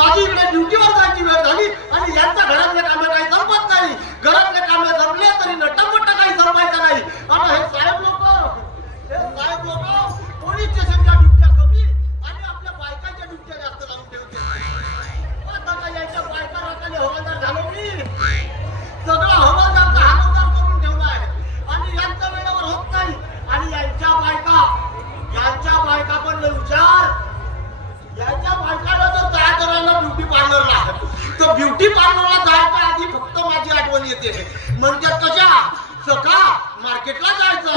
माझी इकडे ड्युटीवर जायची वेळ झाली ब्युटी पार्लरला जायच्या आधी फक्त माझी आठवण येते. म्हणजे कशा? सका मार्केटला जायचं.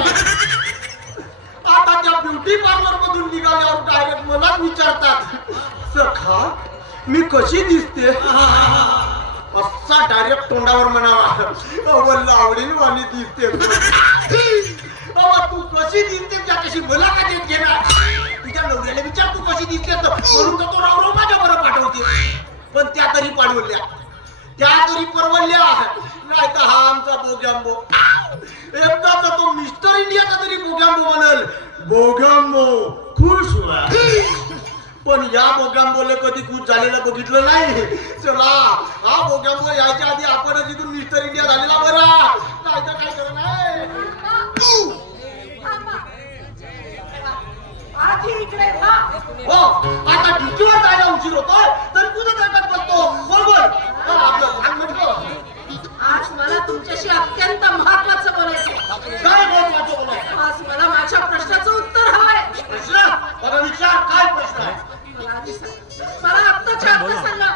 आता त्या ब्युटी पार्लर मधून निघाल्यावर डायरेक्ट मलाच विचारतात सखा मी कशी दिसते? असा डायरेक्ट तोंडावर म्हणावा बोललो वाणी दिसते. तू कशी दिसते त्याच्याशी मला का देत घेणार? तुझ्या नवऱ्याला विचार तू कशी दिसते तर म्हणून तर तो राव माझ्या बरं पाठवते. पण त्या तरी पाडवल्या. त्या तरी परवडल्या. नाही तर हा आमचा बोग्याम्बो एकदा तर तो मिस्टर इंडियाचा तरी बोग्याम्बो म्हणल बोग्याम्बो खुश व्हा. पण या बोग्याम्बोला कधी खुश झालेलं बघितलं नाही. चला हा बोग्याम्बो यायच्या आधी आपण तिथून मिस्टर इंडिया झालेला बरा. नाही तर काय करणार. हो. आता ड्युटीवर जायला उशीर होतोय. तर तुझं मला आत्ताच्या आत्ता सांगा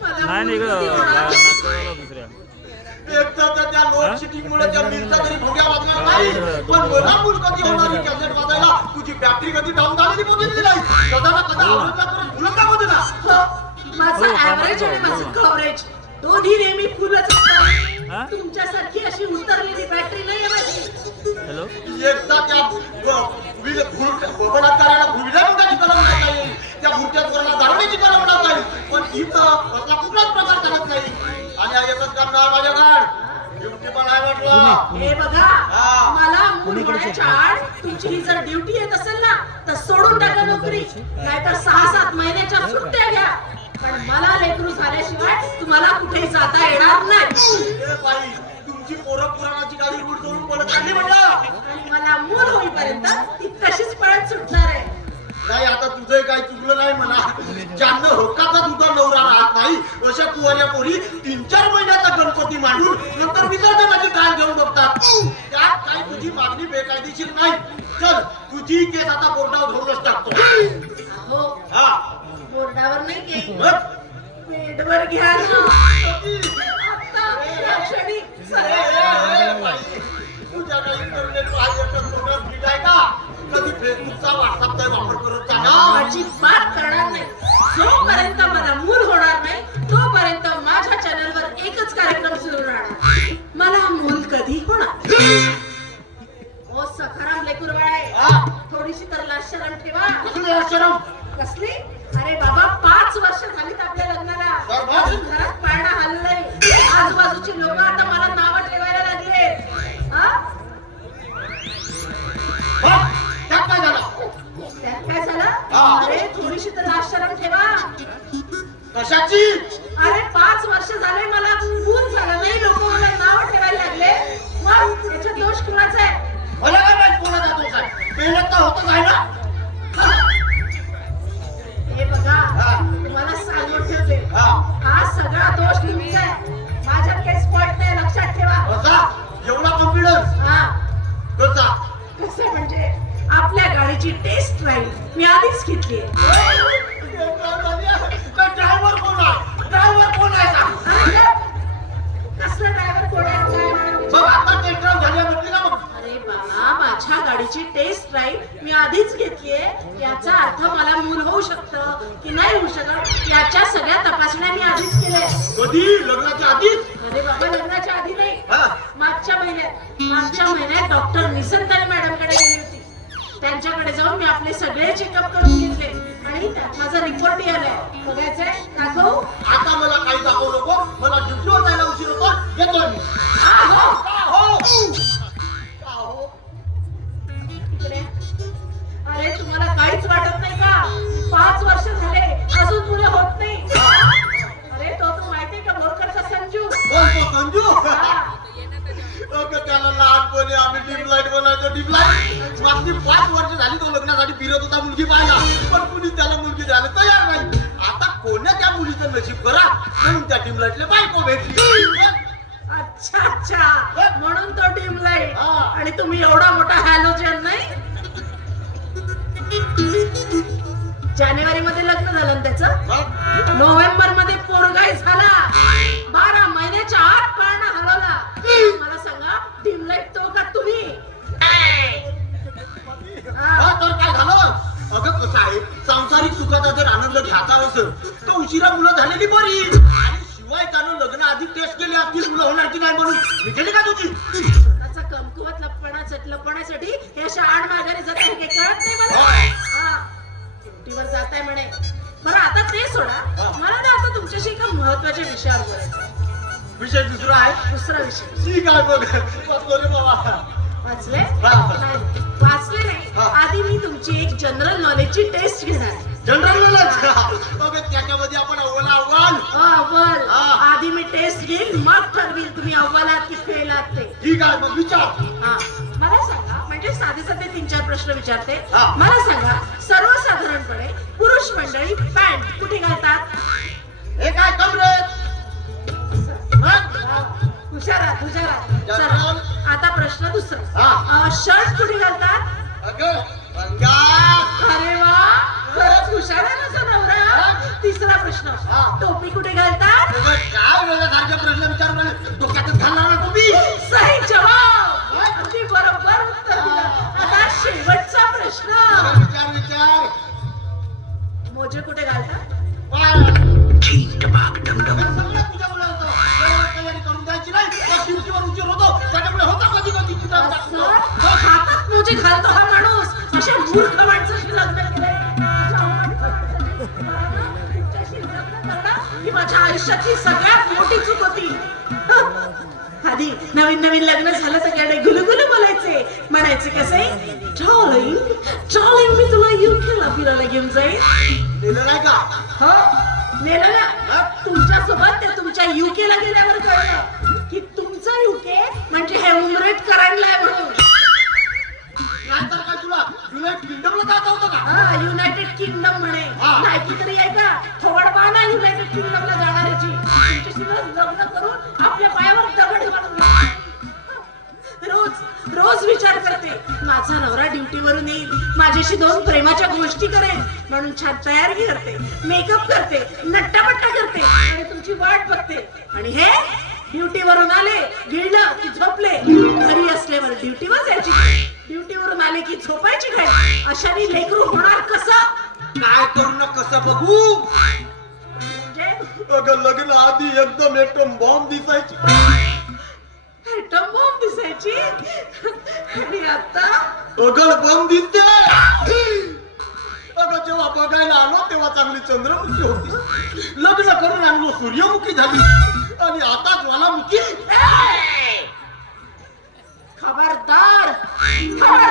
मला नाही नाही मुलगी इकडं होणार. नागपूरला दुसऱ्या. एकतर तर त्या लोड शिटिंग मुळे त्या मिलचा तरी भोग्या वाजणार नाही. पण मला मूल कधी होणारी कॅसेट वाजायला? तुझी बॅटरी कधी डाऊन झालेली बघितली नाही. कदा ना कदा आवडला परत फुलं का होते ना. माझं ऍव्हरेज आणि माझं हो. कव्हरेज दोन्ही नेहमी फुलच हा? तुमच्यासारखी अशी उतरलेली बॅटरी नाही माझी. हॅलो एकदा त्या भुलल्या मुलाची कलम म्हणता येईल त्या भुलट्या पोराला दारुण्याची कलम म्हणता येईल पण इथं असला कुठलाच प्रकार करत नाही. आणि हा एकच करणार माझ्याकडे ड्युटी पण आहे म्हटलं. हे बघा हा. मला मूल होण्याच्या आड तुमची ही जर ड्युटी येत असेल ना तर सोडून टाका नोकरी. नाहीतर सहा सात महिन्याच्या सुट्ट्या घ्या. पण मला लेकरू झाल्याशिवाय तुम्हाला कुठे जाता येणार नाही. म्हटलं? मला मूल होईपर्यंत ती तशीच पळत सुटणार आहे. नाही आता तुझं काही चुकलं नाही म्हणा. ज्यांना हक्काचा तुझा नवरा राहत नाही अशा कुवाऱ्या पोरी तीन चार महिन्याचा गणपती मांडून नंतर विसर्जनाची टाळ घेऊन बघतात. त्यात काही तुझी मागणी बेकायदेशीर नाही. चल तुझी केस आता बोर्डावर घेऊनच टाकतो. हो हा. बोर्डावर नाही घ्या. करत जा ना माझी बात करणार नाही. जोपर्यंत मला मूल होणार नाही तोपर्यंत माझ्या चॅनलवर एकच कार्यक्रम सुरू राहणार मला मूल कधी होणार ओ सखाराम लेकुरवाळे? थोडीशी तर लाज शरम ठेवा कसली? अरे बाबा पाच वर्ष झालीत आपल्या लग्नाला. घरात पाळणा हल्लंय आजूबाजूची लोक आता कशाची? अरे पाच वर्ष झाले मला खून झालं. नाही लोक मला नाव ठेवायला लागले. मग याच्यात दोष कुणाचा आहे? मला काय माहीत कोणा जातो काय मेहनत तर होतच आहे ना? हे. बघा हा. तुम्हाला सांगून ठेवते. हा. हा सगळा दोष तुमचा आहे. माझ्यात काही स्पॉट नाही लक्षात ठेवा. कसा एवढा कॉन्फिडन्स हा. कसा कसं म्हणजे? आपल्या गाडीची टेस्ट राहील. मी आधीच घेतली ड्रायव्हर कोण आहे ड्रायव्हर कोण आहे सांग कसला ड्रायव्हर कोण आहे काय म्हणावं? बघ आता टेस्ट ड्राईव्ह झाली आहे म्हटली ना मग अरे बाबा माझ्या गाडीची टेस्ट ड्राईव्ह मी आधीच घेतलीये. याचा अर्थ मला मूल होऊ शकतं की नाही होऊ शकत याच्या सगळ्या तपासण्या मी आधीच केल्या कधी? लग्नाच्या आधीच? अरे बाबा लग्नाच्या आधी नाही. मागच्या महिन्यात मागच्या महिन्यात डॉक्टर निसंताने होती त्यांच्याकडे जाऊन मी आपले सगळे चेकअप करून घेतले. आणि माझा रिपोर्ट आलाय बघायचंय. दाखवू. आता मला काही दाखवू नको. मला ड्युटीवर जायला उशीर होतो मी. हो. अरे तुम्हाला काहीच वाटत नाही का? पाच वर्ष झाले. अजून तुला होत नाही. अरे तो तू माहितीये का बोरकडचा संजू? संजू? त्याला लहानपणी आम्ही डीप लाइट डीप लाइट मागची पाच वर्ष झाली तो लग्नासाठी फिरत होता मुलगी पाहिला. पण कुणी त्याला मुलगी द्यायला तयार नाही. आता कोण्या त्या मुलीचं नशीब करा? म्हणून त्या लाईटला बायको भेटली. अच्छा अच्छा. म्हणून तो डिम लाइट. आणि तुम्ही एवढा मोठा हॅलोजन नाही? जानेवारी मध्ये लग्न झालं ना त्याचं? नोव्हेंबरमध्ये विषय दुसरा आहे? दुसरा विषय. ठीक आहे बघ बसलो रे बाबा. वाचले. नाही, वाचले नाही. आधी मी तुमची एक जनरल नॉलेजची टेस्ट घेणार. आहे. जनरल नॉलेज त्याच्यामध्ये आपण अव्वल अव्वल अव्वल. हा. आधी मी टेस्ट घेईन मग ठरवील तुम्ही अव्वलात की फेल आहात ते. ठीक आहे मग विचार. हा. मला सांगा म्हणजे साधे साधे तीन चार प्रश्न विचारते. हा. मला सांगा सर्वसाधारणपणे पुरुष मंडळी पॅन्ट कुठे घालतात? हे काय कमरे हुशारात हुशारात चला. आता प्रश्न दुसरा. हा. अं, शर्ट कुठे घालतात? अगं अरे वा खरंच हुशार आहे ना तो नवरा तिसरा प्रश्न. हा. टोपी कुठे घालतात? अगं, काय प्रश्न विचारून राहिले? डोक्यातच घालणार ना तुम्ही. सही जवाब. अगदी बरोबर उत्तर दिलं. आता शेवटचा प्रश्न. विचार विचार मोजे कुठे घालतात? पाय. सगळं तुझ्यामुळे होतं. वेळेवर मोजे घालतो हा माणूस. अशा मूर्ख माणसाशी लग्न केलंय. माझ्या आयुष्यातली सगळ्यात मोठी चूक होती. आधी नवीन नवीन लग्न झालं तर गुलगुलू बोलायचे. म्हणायचे कसे? डार्लिंग डार्लिंग मी तुला युकेला फिरायला घेऊन जाईल नाही का? हो नेलं ना तुमच्यासोबत ते तुमच्या युके ला गेल्यावर कळलं की तुमचं युके म्हणजे हे उमरेट करायला आहे म्हणून. किंगडम म्हणे. नाही तरी आहे का? थोड ना युनायटेड किंगडमला जाणाऱ्याची. तुमच्याशी ना लग्न करून आपल्या पायावर दगड घ्या. रोज रोज विचार करते. माझा नवरा ड्युटीवरून येईल. माझ्याशी दोन प्रेमाच्या गोष्टी करेल. म्हणून छान तयारी करते. मेकअप करते. नट्टापट्टा करते. आणि तुमची वाट बघते. आणि हे ड्युटीवरून आले गिळलं की झोपले. घरी असल्यावर ड्युटीवर जायची. ड्युटीवरून आले की झोपायची काय अशाने लेकरू होणार कसं? काय करू ना कसं बघू? अगं लग्न आधी एकदम एकदम बॉम्ब दिसायची. बॉम्ब दिसायची? आणि आता? अगल बॉम्ब दिसते. अगं जेव्हा बघायला आलो तेव्हा चांगली चंद्रमुखी होती. लग्न करून आणलो सूर्यमुखी झाली. आणि आता ज्वालामुखी. खबरदार! खबरदार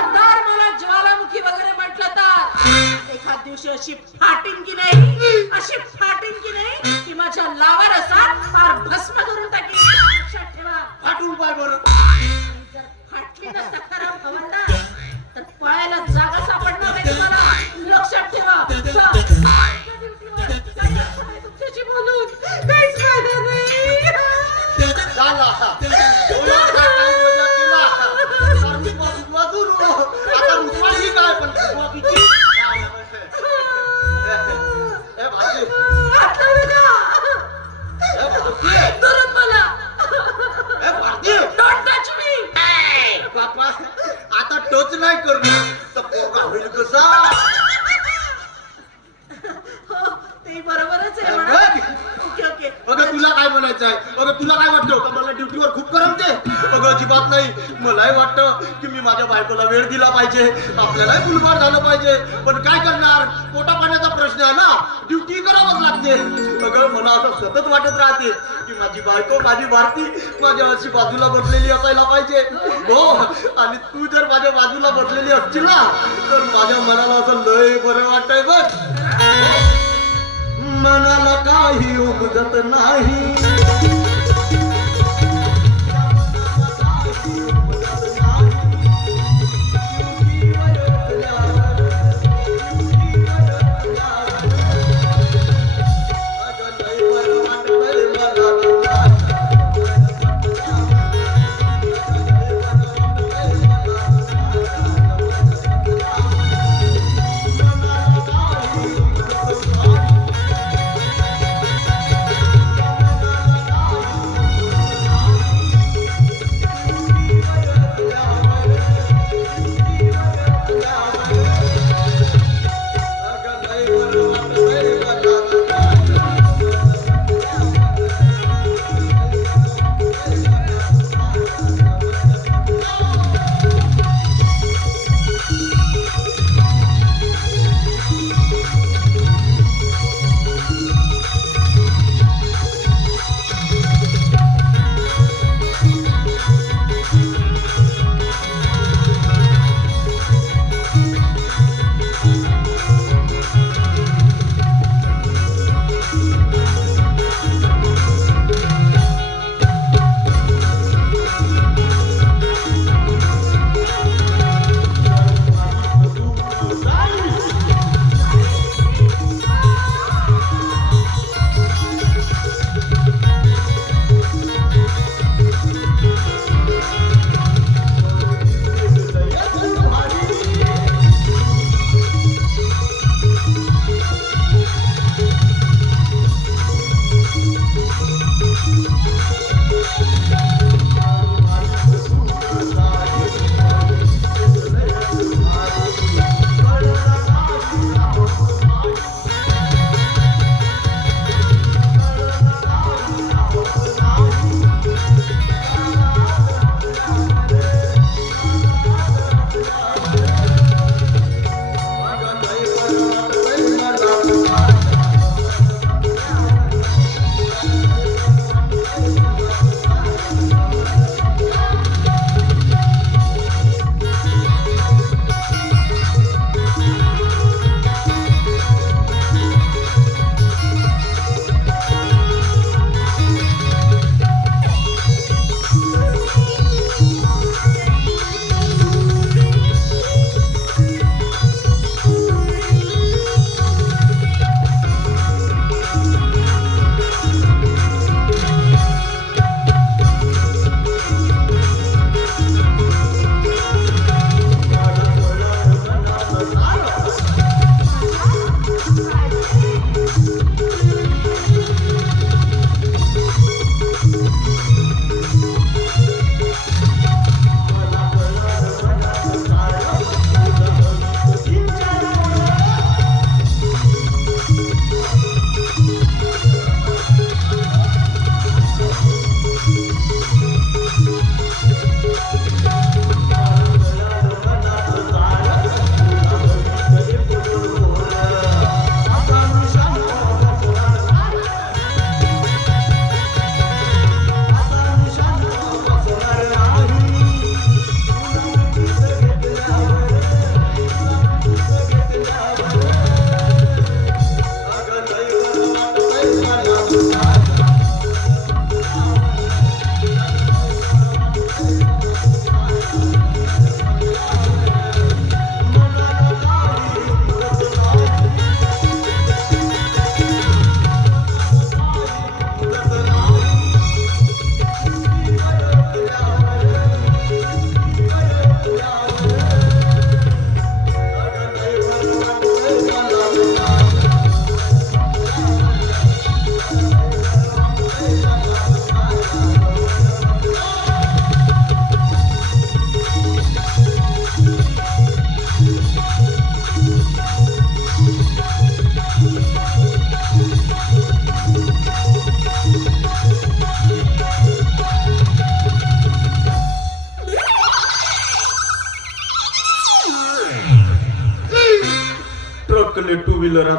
दिवशी अशी फाटीन की नाही? अशी फाटीन की नाही की माझ्या लावर असा फार भस्म करून टाकी लक्षात ठेवा. फाटून पाय बरं. बायकोला वेळ दिला पाहिजे आपल्यालाही मुलबाड झालं पाहिजे. पण काय करणार? पोटा पाण्याचा प्रश्न आहे ना? ड्युटी करावंच लागते. अगं मला असं सतत वाटत राहते की माझी बायको माझी भारती माझ्या अशी बाजूला बसलेली असायला पाहिजे. हो आणि तू जर माझ्या बाजूला बसलेली असशील ना तर माझ्या मनाला असं लय बरं वाटतंय बघ. मनाला काही उमजत नाही.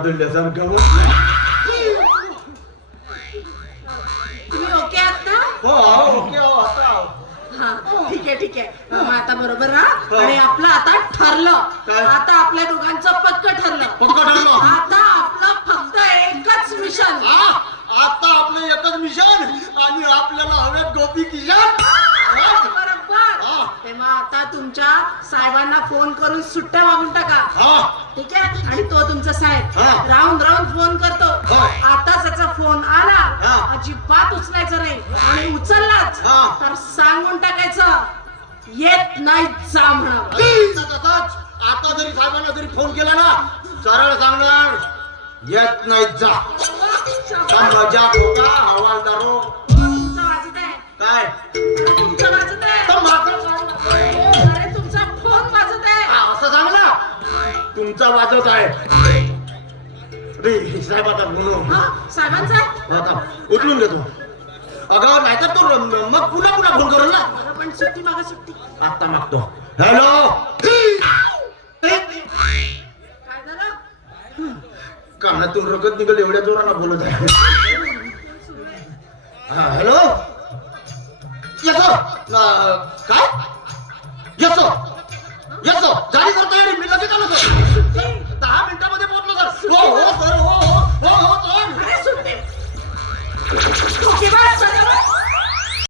आदळल्यासारखं तुम्ही ओके आहात ना? हो हो, ओके हो आता हा ठीक आहे ठीक आहे. मग आता बरोबर राहा आणि आपलं आता ठरलं? आता आपल्या दोघांचं पक्क ठरलं. पक्क ठरलं. आता आपलं फक्त एकच मिशन हा, आता आपलं एकच मिशन आणि आपल्याला हवे गोपी किशन. हा? बरोबर. हा. तेव्हा आता तुमच्या साहेबांना फोन करून सुट्ट्या मागून टाका. हा. ठीक आहे? आणि तो तुमचा साहेब. हा. राहून राहून फोन करतो. हा. आता त्याचा फोन आला. अजिबात उचलायचं नाही. आणि उचललाच. हा. तर सांगून टाकायचं येत नाही जा आता जरी साहेबांना जरी फोन केला ना सरळ सांगणार येत नाही जा. का मजा होता हवालदारो तुमचं वाजत आहे. काय? तुमचं वाजत तुमचा वाजत आहे. रे साहेब आता म्हणून साहेबांचा? आता उचलून घेतो अगं नाहीतर तो मग पुन्हा पुन्हा फोन करेल ना. पण सुट्टी मागा सुट्टी. आता मागतो. हॅलो. कानातून रगत निघल एवढ्या जोरानं बोलत आहे. हा हॅलो. येतो काय? येतो येतो गाडी करता येईल मी लगेच आलो